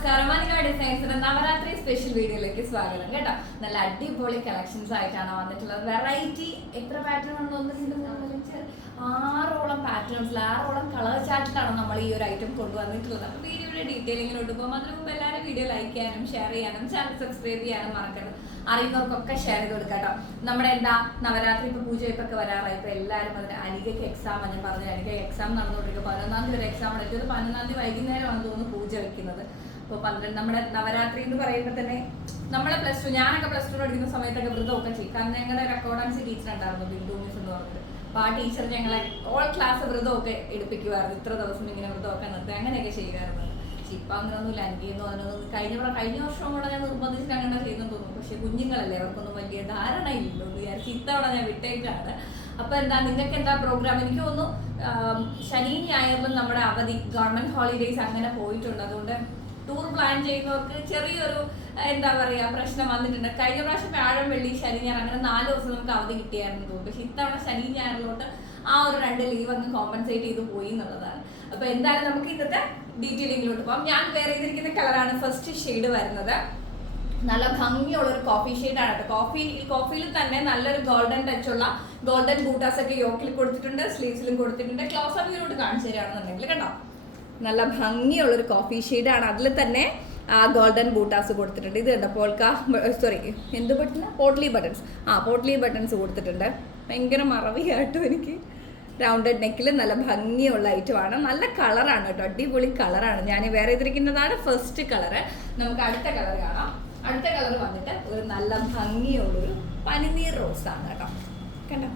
നമസ്കാരം. മനിക ഡിസൈൻസിന്റെ നവരാത്രി സ്പെഷ്യൽ വീഡിയോയിലേക്ക് സ്വാഗതം കേട്ടോ. നല്ല അടിപൊളി കളക്ഷൻസ് ആയിട്ടാണ് വന്നിട്ടുള്ളത്. വെറൈറ്റി എത്ര പാറ്റേൺ ഉണ്ടോ ആറോളം പാറ്റേൺസിൽ ആറോളം കളർ ചാർട്ടിലാണ് നമ്മൾ ഈ ഒരു ഐറ്റം കൊണ്ടുവന്നിട്ടുള്ളത്. അപ്പോൾ വീഡിയോയുടെ ഡീറ്റെയിലിങ്ങിലോട്ട് പോകുമ്പോൾ അതിന് മുമ്പ് എല്ലാവരും വീഡിയോ ലൈക്ക് ചെയ്യാനും ഷെയർ ചെയ്യാനും ചാനൽ സബ്സ്ക്രൈബ് ചെയ്യാനും മറക്കരുത്. അറിയുന്നവർക്കൊക്കെ ഷെയർ ചെയ്ത് കൊടുക്കാം നമ്മുടെ എന്താ നവരാത്രി ഇപ്പൊ പൂജ ഇപ്പൊക്കെ വരാറായി. ഇപ്പൊ എല്ലാവരും അതിന് അനികയ്ക്ക് എക്സാം ഞാൻ പറഞ്ഞു അനിക എക്സാം നടന്നുകൊണ്ടിരിക്കും പതിനൊന്നാം തീയതി ഒരു എക്സാം എടുത്തത് പതിനൊന്നാം തീയതി വൈകുന്നേരമാണ് തോന്നുന്നു പൂജ വെക്കുന്നത്. അപ്പോൾ പന്ത്രണ്ട് നമ്മുടെ നവരാത്രി എന്ന് പറയുമ്പോൾ തന്നെ നമ്മളെ പ്ലസ് ടു ഞാനൊക്കെ പ്ലസ് ടു പഠിക്കുന്ന സമയത്തൊക്കെ വ്രതമൊക്കെ ചെയ്യും. കാരണം ഞങ്ങളുടെ ഒരു ടീച്ചർ ഉണ്ടായിരുന്നു ബിന്ദു മിസ് എന്ന് പറഞ്ഞിട്ട്. അപ്പോൾ ആ ടീച്ചർ ഞങ്ങളെ ഓൾ ക്ലാസ് വ്രതമൊക്കെ എടുപ്പിക്കുമായിരുന്നു ഇത്ര ദിവസം ഇങ്ങനെ വ്രതമൊക്കെ നിർത്തി അങ്ങനെയൊക്കെ ചെയ്യുമായിരുന്നു ഇപ്പം അങ്ങനെയൊന്നുമില്ല. എനിക്കൊന്നും അതിനൊന്നും കഴിഞ്ഞ കഴിഞ്ഞ വർഷം കൂടെ ഞാൻ നിർബന്ധിച്ചിട്ട് അങ്ങനെ തോന്നുന്നു. പക്ഷെ കുഞ്ഞുങ്ങളല്ലേ അവർക്കൊന്നും വലിയ ധാരണ എന്ന് വിചാരിച്ച് ഇത്തവണ ഞാൻ വിട്ടേക്കാണ്. അപ്പൊ എന്താ നിങ്ങൾക്ക് എന്താ പ്രോഗ്രാം എനിക്ക് തോന്നുന്നു ശനി ഞായറിലും നമ്മുടെ അവധി ഗവൺമെന്റ് ഹോളിഡേയ്സ് അങ്ങനെ പോയിട്ടുണ്ട്. അതുകൊണ്ട് ടൂർ പ്ലാൻ ചെയ്യുന്നവർക്ക് ചെറിയൊരു എന്താ പറയാ പ്രശ്നം വന്നിട്ടുണ്ട്. കഴിഞ്ഞ പ്രാവശ്യം വ്യാഴം വെള്ളി ശനി ഞായർ അങ്ങനെ നാല് ദിവസം നമുക്ക് അവധി കിട്ടിയായിരുന്നു തോന്നുന്നു. പക്ഷെ ഇത്തവണ ശനി ഞായറിലോട്ട് ആ ഒരു രണ്ട് ലീവ് അങ്ങ് കോമ്പൻസേറ്റ് ചെയ്ത് പോയി എന്നുള്ളതാണ്. അപ്പൊ എന്തായാലും നമുക്ക് ഇന്നത്തെ ഡീറ്റെയിലിങ്ങിലോട്ട് പോകാം ഞാൻ വേറെ ചെയ്തിരിക്കുന്ന കളറാണ് ഫസ്റ്റ് ഷെയ്ഡ് വരുന്നത്. നല്ല ഭംഗിയുള്ള ഒരു കോഫി ഷെയ്ഡാണ് കേട്ടോ. കോഫി കോഫിയിൽ തന്നെ നല്ലൊരു ഗോൾഡൻ ടച്ച് ഉള്ള ഗോൾഡൻ ബൂട്ടാസ് ഒക്കെ യോക്കിൽ കൊടുത്തിട്ടുണ്ട് സ്ലീവ്സിലും കൊടുത്തിട്ടുണ്ട്. ക്ലോസ് അപ്പ് കാണിച്ചു തരികയാണെന്നുണ്ടെങ്കിൽ കേട്ടോ. നല്ല ഭംഗിയുള്ളൊരു കോഫി ഷെയ്ഡാണ് അതിൽ തന്നെ ആ ഗോൾഡൻ ബൂട്ടാസ് കൊടുത്തിട്ടുണ്ട്. ഇത് കണ്ടോ പോൾക്ക സോറി എന്ത് ബട്ടൺ പോട്ട്ലി ബട്ടൺസ് ആ പോട്ട്ലി ബട്ടൺസ് കൊടുത്തിട്ടുണ്ട്. ഭയങ്കര മറവിയായിട്ടും എനിക്ക്. റൗണ്ടഡ് നെക്കിൽ നല്ല ഭംഗിയുള്ള ഐറ്റമാണ് നല്ല കളറാണ് കേട്ടോ. അടിപൊളി കളറാണ് ഞാൻ വേറെ ഇതിരിക്കുന്നതാണ് ഫസ്റ്റ് കളറ് നമുക്ക് അടുത്ത കളർ കാണാം. അടുത്ത കളർ വന്നിട്ട് ഒരു നല്ല ഭംഗിയുള്ളൊരു പനിനീർ റോസ് ആണ് കേട്ടോ. കണ്ടോ?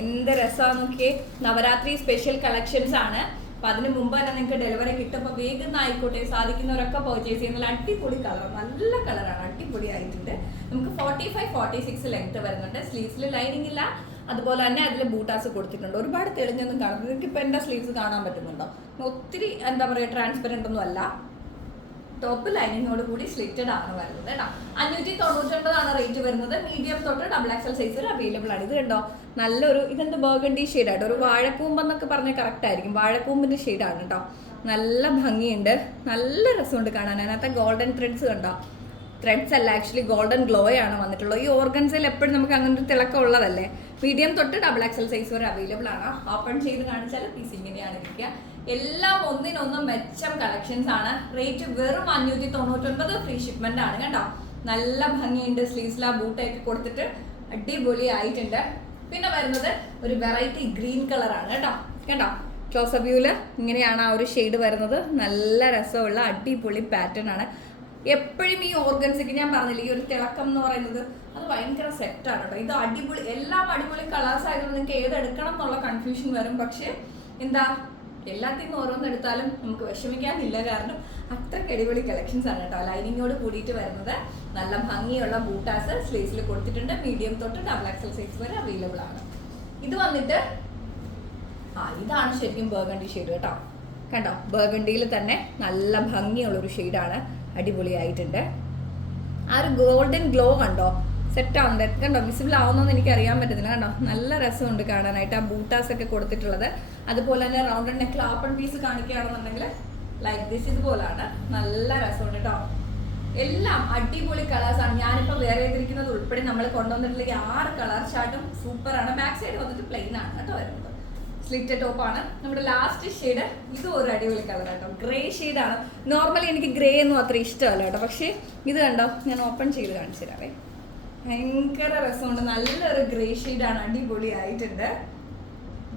എന്ത് രസമാണ് നോക്കിയേ. നവരാത്രി സ്പെഷ്യൽ കളക്ഷൻസ് ആണ്. അപ്പൊ അതിന് മുമ്പ് തന്നെ നിങ്ങൾക്ക് ഡെലിവറി കിട്ടുമ്പോൾ വേഗം ആയിക്കോട്ടെ സാധിക്കുന്നവരൊക്കെ പർച്ചേസ് ചെയ്യുന്ന അടിപൊളി കളർ നല്ല കളറാണ് അടിപൊളി ആയിട്ടുണ്ട് നമുക്ക് forty five forty six length വരുന്നുണ്ട് സ്ലീവ്സിൽ ലൈനിങ് ഇല്ല. അതുപോലെ തന്നെ അതിൽ ബൂട്ടാസ് കൊടുത്തിട്ടുണ്ട്. ഒരുപാട് തെളിഞ്ഞൊന്നും കാണും നിങ്ങൾക്ക് ഇപ്പം എന്റെ സ്ലീവ്സ് കാണാൻ പറ്റുന്നുണ്ടോ? ഒത്തിരി എന്താ പറയുക ട്രാൻസ്പെറന്റ് ഒന്നും അല്ല. ടോപ്പ് ലൈനിങ്ങോട് കൂടി സ്ലിറ്റഡ് ആണ് വരുന്നത് കേട്ടോ. അഞ്ഞൂറ്റി തൊണ്ണൂറ്റി ഒൻപതാണ് റേറ്റ് വരുന്നത്. മീഡിയം തൊട്ട് ഡബിൾ എക്സൽ സൈസ് അവൈലബിൾ ആണ്. ഇത് കണ്ടോ? നല്ലൊരു ഇതെന്ത് ബർഗണ്ടി ഷെയ്ഡായിട്ട് ഒരു വാഴക്കൂമ്പ് എന്നൊക്കെ പറഞ്ഞാൽ കറക്റ്റ് ആയിരിക്കും. വാഴക്കൂമ്പിന്റെ ഷെയ്ഡാണ് കേട്ടോ നല്ല ഭംഗിയുണ്ട്. നല്ല രസമുണ്ട് കാണാൻ. അതിനകത്തെ ഗോൾഡൻ ത്രെഡ്സ് കണ്ടോ? ത്രെഡ്സ് അല്ല ആക്ച്വലി ഗോൾഡൻ ഗ്ലോ ആണ് വന്നിട്ടുള്ളത്. ഈ ഓർഗൻസിൽ എപ്പോഴും നമുക്ക് അങ്ങനെ ഒരു തിളക്കം ഉള്ളതല്ലേ? മീഡിയം തൊട്ട് ഡബിൾ എക്സൽ സൈസ് വരെ അവൈലബിൾ ആണ്. ഓപ്പൺ ചെയ്ത് കാണിച്ചാൽ പീസ് ഇങ്ങനെയാണ് ഇരിക്കുക. എല്ലാം ഒന്നിനൊന്നും മെച്ചം കളക്ഷൻസ് ആണ്. റേറ്റ് വെറും അഞ്ഞൂറ്റി തൊണ്ണൂറ്റൊൻപത് ഫ്രീ ഷിപ്മെന്റ് ആണ് കേട്ടോ. നല്ല ഭംഗിയുണ്ട്. സ്ലീവ്സിലാ ബൂട്ടൊക്കെ കൊടുത്തിട്ട് അടിപൊളി ആയിട്ടുണ്ട് പിന്നെ വരുന്നത് ഒരു വെറൈറ്റി ഗ്രീൻ കളറാണ് കേട്ടോ. കേട്ടോ? ക്ലോസ് ഇങ്ങനെയാണ് ആ ഒരു ഷെയ്ഡ് വരുന്നത്. നല്ല രസമുള്ള അടിപൊളി പാറ്റേൺ ആണ്. എപ്പോഴും ഈ ഓർഗൻസിക്ക് ഞാൻ പറഞ്ഞില്ല ഈ ഒരു തിളക്കം എന്ന് പറയുന്നത് അത് ഭയങ്കര സെറ്റാണ് കേട്ടോ. ഇത് അടിപൊളി എല്ലാം അടിപൊളി കളേഴ്സ് ആയതുകൊണ്ട് നിങ്ങൾക്ക് ഏത് എടുക്കണം എന്നുള്ള കൺഫ്യൂഷൻ വരും. പക്ഷേ എന്താ എല്ലാത്തിൽ നിന്ന് ഓരോന്ന് എടുത്താലും നമുക്ക് വിഷമിക്കാനില്ല. കാരണം അത്ര അടിപൊളി കളക്ഷൻസ് ആണ് കേട്ടോ. ലൈനിങ്ങോട് കൂടിയിട്ട് വരുന്നത്. നല്ല ഭംഗിയുള്ള ബൂട്ടാസ് സ്ലീവ്സിൽ കൊടുത്തിട്ടുണ്ട്. മീഡിയം തൊട്ട് ഡബിൾ എക്സൽ സൈസ് വരെ അവൈലബിൾ ആണ്. ഇത് വന്നിട്ട് ആ ഇതാണ് ശരിക്കും ബർഗണ്ടി ഷെയ്ഡ് കേട്ടോ. കണ്ടോ? ബർഗണ്ടിയിൽ തന്നെ നല്ല ഭംഗിയുള്ള ഒരു ഷെയ്ഡാണ് അടിപൊളിയായിട്ടുണ്ട്. ആ ഒരു ഗോൾഡൻ ഗ്ലോ കണ്ടോ? സെറ്റ് ആവുന്നുണ്ട്. കണ്ടോ വിസിബിൾ ആവുന്നതെന്ന് എനിക്ക് അറിയാൻ പറ്റുന്നില്ല കണ്ടോ നല്ല രസമുണ്ട് കാണാനായിട്ട് ആ ബൂട്ടാസ് ഒക്കെ കൊടുത്തിട്ടുള്ളത്. അതുപോലെ തന്നെ റൗണ്ട് നെക്കിൽ ഓപ്പൺ പീസ് കാണിക്കുകയാണെന്നുണ്ടെങ്കിൽ ലൈക്ക് ദിസ് ഇതുപോലാണ്. നല്ല രസമുണ്ട് കേട്ടോ. എല്ലാം അടിപൊളി കളേഴ്സ് ആണ്. ഞാനിപ്പോൾ വേറെ ചെയ്തിരിക്കുന്നത് ഉൾപ്പെടെ നമ്മൾ കൊണ്ടുവന്നിട്ടുള്ള ആറ് കളർ ചാർട്ടും സൂപ്പറാണ് ബാക്ക് സൈഡ് വന്നിട്ട് പ്ലെയിൻ ആണ് കേട്ടോ വരുന്നത്. സ്ലിറ്റ് ആണ്. നമ്മുടെ ലാസ്റ്റ് ഷെയ്ഡ് ഇത് ഒരു അടിപൊളി കളർ കേട്ടോ. ഗ്രേ ഷെയ്ഡാണ് നോർമലി എനിക്ക് ഗ്രേ ഒന്നും അത്ര ഇഷ്ടമല്ല കേട്ടോ. പക്ഷേ ഇത് കണ്ടോ ഞാൻ ഓപ്പൺ ചെയ്ത് കാണിച്ചു തരാവേ. ഭയങ്കര രസമുണ്ട്. നല്ലൊരു ഗ്രേ ആണ് അടിപൊളി ആയിട്ടുണ്ട്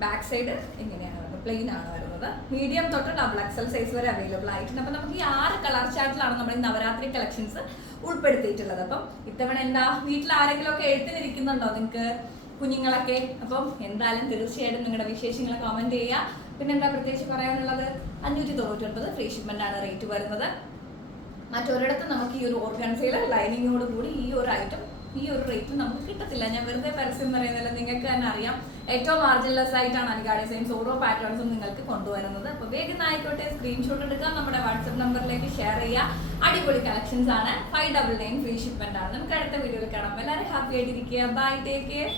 ബാക്ക് സൈഡ് എങ്ങനെയാണ് വരുന്നത്. പ്ലെയിൻ ആണ് വരുന്നത്. മീഡിയം തൊട്ട് ഡബിൾ എക്സൽ സൈസ് വരെ അവൈലബിൾ ആയിട്ടുണ്ട്. അപ്പം നമുക്ക് ഈ ആറ് കളർ ചാർട്ടിലാണ് നമ്മൾ ഈ നവരാത്രി കളക്ഷൻസ് ഉൾപ്പെടുത്തിയിട്ടുള്ളത്. അപ്പം ഇത്തവണ എന്താ? വീട്ടിൽ ആരെങ്കിലും ഒക്കെ എഴുത്തിനിരിക്കുന്നുണ്ടോ നിങ്ങൾക്ക് കുഞ്ഞുങ്ങളൊക്കെ? അപ്പം എന്തായാലും തീർച്ചയായിട്ടും നിങ്ങളുടെ വിശേഷങ്ങൾ കമന്റ് ചെയ്യുക. പിന്നെ എന്താ പ്രത്യേകിച്ച് പറയാനുള്ളത്? അഞ്ഞൂറ്റി തൊണ്ണൂറ്റൊൻപത് ഫ്രീ ഷിപ്മെന്റ് ആണ് റേറ്റ് വരുന്നത്. മറ്റൊരിടത്ത് നമുക്ക് ഈ ഒരു ഓർഗൻസയിൽ ലൈനിങ്ങോട് കൂടി ഈ ഒരു ഐറ്റം ഈ ഒരു റേറ്റ് നമുക്ക് കിട്ടത്തില്ല. ഞാൻ വെറുതെ പരസ്യം പറയുന്നില്ല നിങ്ങൾക്ക് തന്നെ അറിയാം. ഏറ്റവും മാർജിൻലെസ് ആയിട്ടാണ് അൻഗാഡി സെയിംസ് ഓരോ പാറ്റേൺസും നിങ്ങൾക്ക് കൊണ്ടുവരുന്നത്. അപ്പോൾ വേഗം ആയിക്കോട്ടെ സ്ക്രീൻഷോട്ട് എടുക്കാം. നമ്മുടെ വാട്സപ്പ് നമ്പറിലേക്ക് ഷെയർ ചെയ്യുക അടിപൊളി കളക്ഷൻസ് ആണ്. Five double nine free shipment ആണ്. നമുക്ക് അടുത്ത വീഡിയോയിൽ കാണാം. എല്ലാവരും ഹാപ്പി ആയിട്ടിരിക്കുക. Bye take care